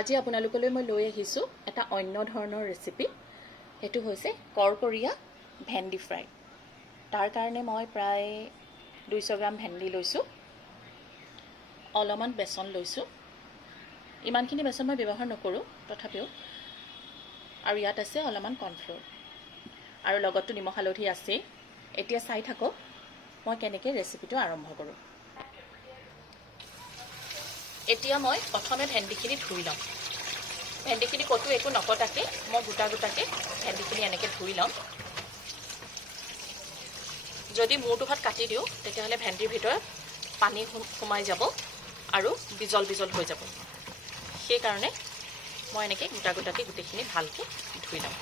আজি আপোনালোকলৈ মই লৈ আহিছোঁ এটা অন্য ধৰণৰ ৰেচিপি। সেইটো হৈছে কৰকৰীয়া ভেন্দি ফ্ৰাই। তাৰ কাৰণে মই প্ৰায় 200 গ্ৰাম ভেন্দি লৈছোঁ, অলপমান বেচন লৈছোঁ। ইমানখিনি বেচন মই ব্যৱহাৰ নকৰোঁ তথাপিও, আৰু ইয়াত আছে অলপমান কৰ্ণফ্ল'ৰ, আৰু লগততো নিমখ হালধি আছেই। এতিয়া চাই থাকক মই কেনেকৈ ৰেচিপিটো আৰম্ভ কৰোঁ। এতিয়া মই প্ৰথমে ভেন্দিখিনি ধুই ল'ম। ভেন্দিখিনি ক'তো একো নকটাকৈ মই গোটা গোটাকৈ ভেন্দিখিনি এনেকৈ ধুই ল'ম। যদি মূৰটো ভাত কাটি দিওঁ তেতিয়াহ'লে ভেন্দিৰ ভিতৰত পানী সোমাই যাব আৰু বিজল বিজল হৈ যাব। সেইকাৰণে মই এনেকৈ গোটা গোটাকৈ গোটেইখিনি ভালকৈ ধুই ল'ম।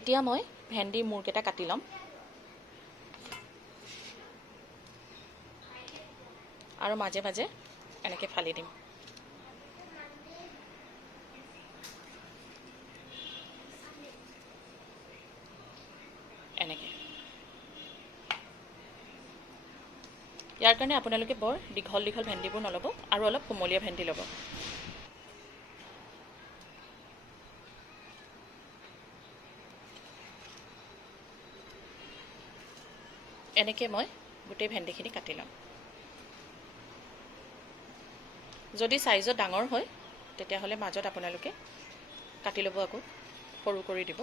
এতিয়া মই ভেন্দিৰ মূৰকেইটা কাটি ল'ম, আৰু মাজে মাজে এনেকৈ ফালি দিম। এনেকৈ। ইয়াৰ কাৰণে আপোনালোকে বৰ দীঘল দীঘল ভেন্দিবোৰ নল'ব, আৰু অলপ কোমলীয়া ভেন্দি ল'ব। এনেকৈ মই গোটেই ভেন্দিখিনি কাটি ল'ম। যদি চাইজত ডাঙৰ হয় তেতিয়াহ'লে মাজত আপোনালোকে কাটি ল'ব, আকৌ সৰু কৰি দিব।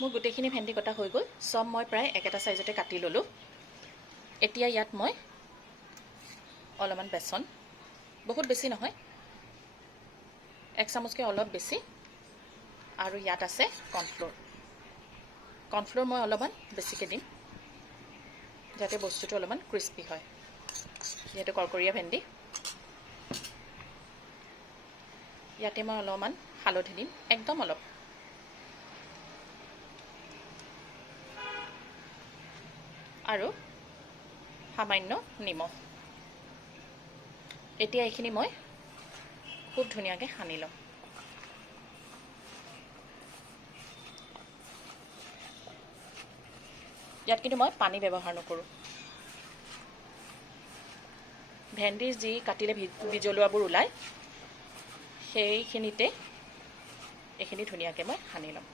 মোৰ গোটেইখিনি ভেন্দি কটা হৈ গ'ল। চব মই প্ৰায় একেটা চাইজতে কাটি ল'লোঁ। এতিয়া ইয়াত মই অলপমান বেচন, বহুত বেছি নহয়, 1 চামুচকৈ অলপ বেছি, আৰু ইয়াত আছে কৰ্ণফ্ল'ৰ। কৰ্ণফ্ল'ৰ মই অলপমান বেছিকৈ দিম যাতে বস্তুটো অলপমান ক্ৰিস্পি হয়, যিহেতু কৰকৰীয়া ভেন্দি। ইয়াতে মই অলপমান হালধি দিম, একদম অলপ। আৰু সামান্য নিমখ। এতিয়া এইখিনি মই খুব ধুনীয়াকৈ সানি ল'ম। ইয়াত কিন্তু মই পানী ব্যৱহাৰ নকৰোঁ। ভেন্দিৰ যি কাটিলে বিজলুৱাবোৰ ওলায়, সেইখিনিতে এইখিনি ধুনীয়াকৈ মই সানি ল'ম।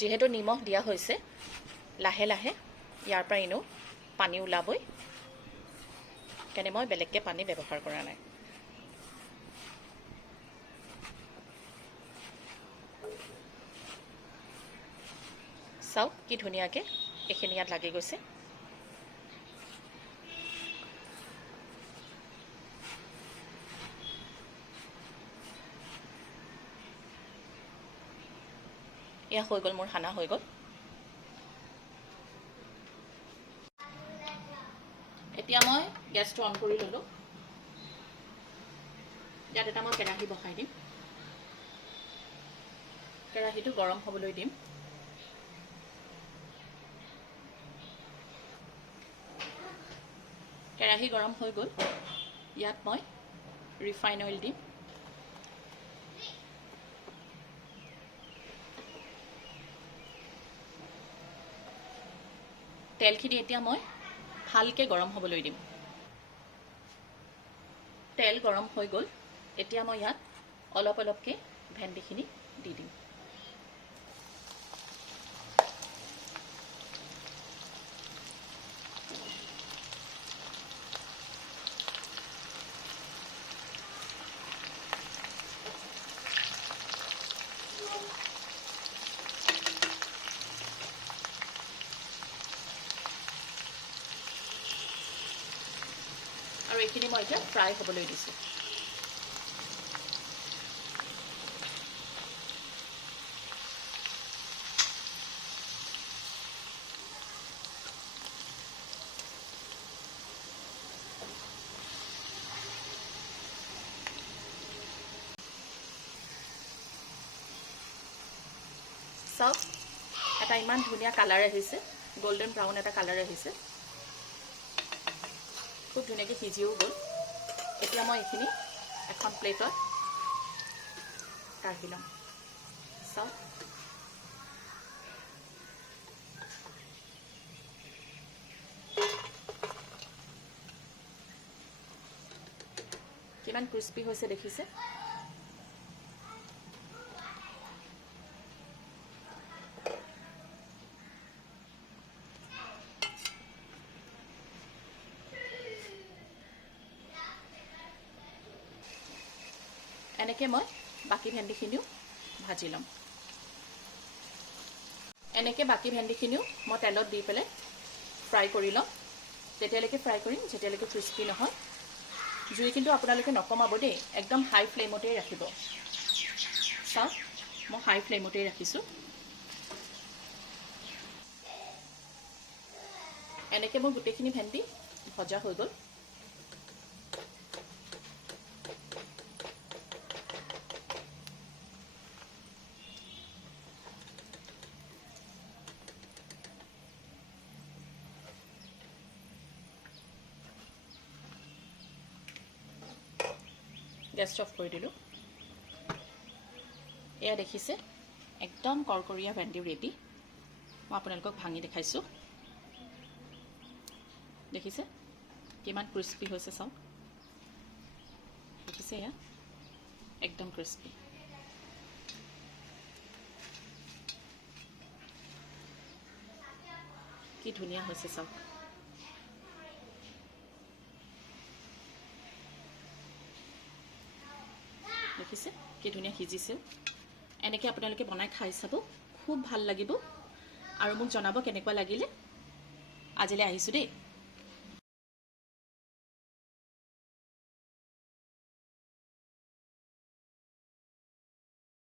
যিহেতু নিমখ দিয়া হৈছে, লাহে লাহে ইয়াৰ পৰা এনেও পানী ওলাবই, সেইকাৰণে মই বেলেগকৈ পানী ব্যৱহাৰ কৰা নাই। চাওক কি ধুনীয়াকৈ এইখিনি ইয়াত লাগি গৈছে। এয়া হৈ গ'ল, মোৰ সানা হৈ গ'ল। এতিয়া মই গেছটো অন কৰি ল'লোঁ। ইয়াত এটা মই কেৰাহী বহাই দিম। কেৰাহীটো গৰম হ'বলৈ দিম। কেৰাহী গৰম হৈ গ'ল। ইয়াত মই ৰিফাইন অইল দিম। তেলখিনি এতিয়া মই ভালকৈ গৰম হ'বলৈ দিম। তেল গৰম হৈ গ'ল। এতিয়া মই ইয়াত অলপ অলপকৈ ভেন্দিখিনি দি দিম। আৰু এইখিনি মই এতিয়া ফ্ৰাই হ'বলৈ দিছোঁ। চাওক এটা ইমান ধুনীয়া কালাৰ আহিছে, গোল্ডেন ব্ৰাউন এটা কালাৰ আহিছে, খুব ধুনীয়াকৈ সিজিও গ'ল। এতিয়া মই এইখিনি এখন প্লেটত কাঢ়ি ল'ম। চাওক কিমান ক্ৰিস্পি হৈছে দেখিছে। এনেকৈ মই বাকী ভেন্দিখিনিও ভাজি ল'ম। এনেকৈ বাকী ভেন্দিখিনিও মই তেলত দি পেলাই ফ্ৰাই কৰি ল'ম। তেতিয়ালৈকে ফ্ৰাই কৰিম যেতিয়ালৈকে ক্ৰিস্পি নহয়। জুই কিন্তু আপোনালোকে নকমাব দেই, একদম হাই ফ্লেমতেই ৰাখিব। চাওক মই হাই ফ্লেমতেই ৰাখিছোঁ। এনেকৈ মোৰ গোটেইখিনি ভেন্দি ভজা হৈ গ'ল। গেছ অফ কৰি দিলোঁ। এয়া দেখিছে একদম কৰকৰীয়া ভেন্দি ৰেডি। মই আপোনালোকক ভাঙি দেখাইছোঁ। দেখিছে কিমান ক্ৰিস্পি হৈছে চাওক। দেখিছে এয়া একদম ক্ৰিস্পি। কি ধুনীয়া হৈছে চাওক। দেখিছে কি ধুনীয়া সিজিছেও। এনেকৈ আপোনালোকে বনাই খাই চাব, খুব ভাল লাগিব। আৰু মোক জনাব কেনেকুৱা লাগিলে। আজিলৈ আহিছোঁ দেই।